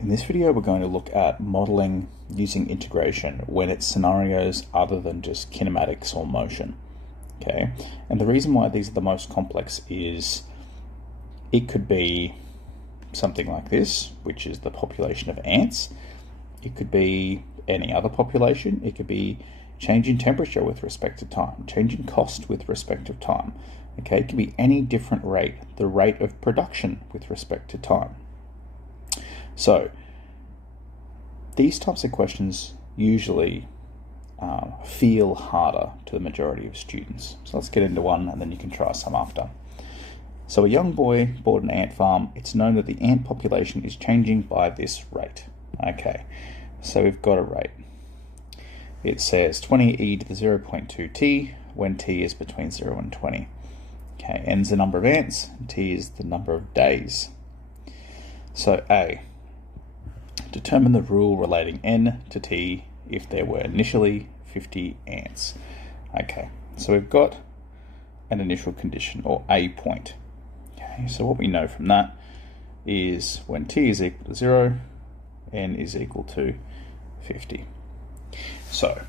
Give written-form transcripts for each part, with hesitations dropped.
In this video, we're going to look at modeling using integration when it's scenarios other than just kinematics or motion. Okay, and the reason why these are the most complex is it could be something like this, which is the population of ants. It could be any other population. It could be change in temperature with respect to time, change in cost with respect to time. Okay, it could be any different rate, the rate of production with respect to time. So these types of questions usually feel harder to the majority of students. So let's get into one and then you can try some after. So a young boy bought an ant farm. It's known that the ant population is changing by this rate. Okay, so we've got a rate. It says 20e to the 0.2t when t is between 0 and 20. Okay, n is the number of ants, and t is the number of days. So A, determine the rule relating n to t if there were initially 50 ants. Okay, so we've got an initial condition, or a point. Okay, so what we know from that is when t is equal to 0, n is equal to 50. So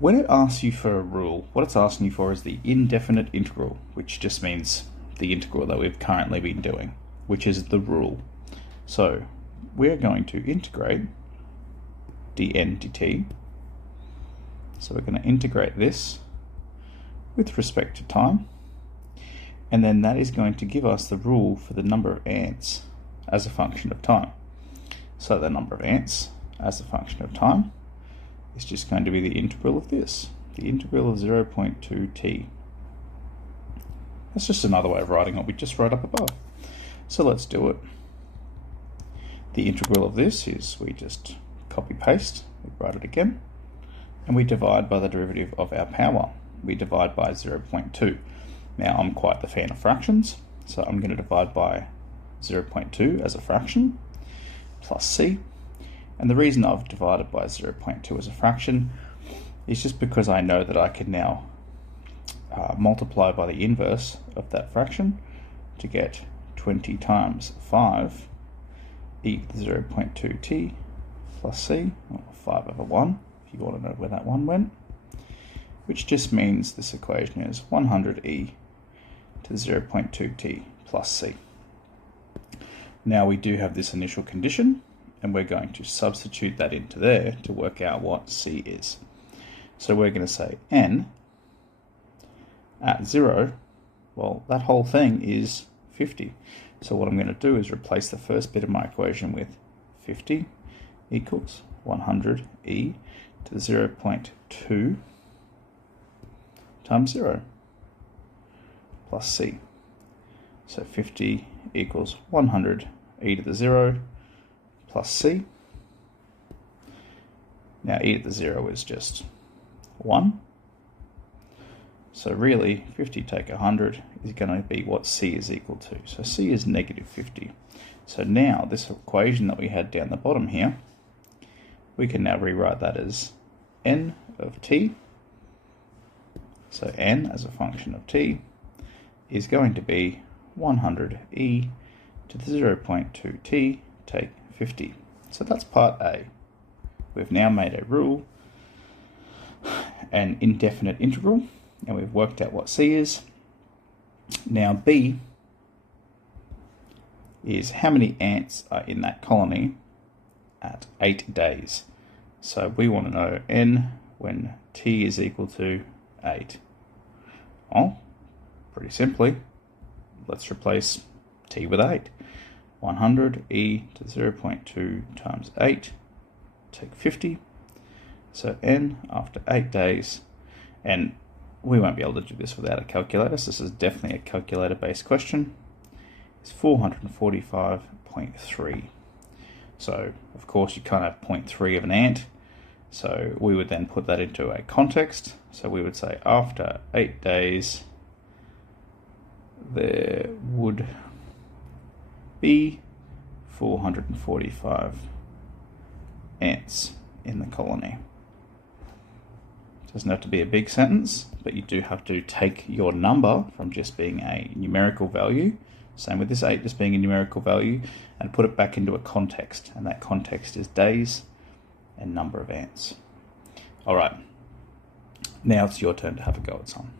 when it asks you for a rule, what it's asking you for is the indefinite integral, which just means the integral that we've currently been doing, which is the rule. So we're going to integrate dn dt. So we're going to integrate this with respect to time, and then that is going to give us the rule for the number of ants as a function of time. So the number of ants as a function of time is just going to be the integral of this, the integral of 0.2t. That's just another way of writing what we just wrote up above. So let's do it. The integral of this is we just copy paste, we write it again, and we divide by the derivative of our power. We divide by 0.2. Now I'm quite the fan of fractions, so I'm going to divide by 0.2 as a fraction plus c. And the reason I've divided by 0.2 as a fraction is just because I know that I can now multiply by the inverse of that fraction to get 20 times 5 equals 0.2t plus c, or 5 over 1, if you want to know where that 1 went, which just means this equation is 100e to 0.2t plus c. Now we do have this initial condition, and we're going to substitute that into there to work out what c is. So we're going to say n at 0, well, that whole thing is 50. So what I'm going to do is replace the first bit of my equation with 50 equals 100e to the 0.2 times 0 plus c. So 50 equals 100e to the 0 plus c. Now e to the 0 is just 1. So really 50 take 100 is going to be what c is equal to. So c is negative 50. So now this equation that we had down the bottom here, we can now rewrite that as n of t. So n as a function of t is going to be 100e to the 0.2t take 50. So that's part A. We've now made a rule, an indefinite integral, and we've worked out what c is. Now B is how many ants are in that colony at 8 days. So we want to know n when t is equal to 8. Well, pretty simply, let's replace t with 8. 100e to 0.2 times 8, take 50. So n after 8 days, and we won't be able to do this without a calculator, so this is definitely a calculator-based question, is 445.3. So, of course, you can't have 0.3 of an ant, so we would then put that into a context. So we would say after 8 days, there would be 445 ants in the colony. It doesn't have to be a big sentence, but you do have to take your number from just being a numerical value Same with this 8 just being a numerical value, and put it back into a context, and that context is days and number of ants. All right, now it's your turn to have a go at some.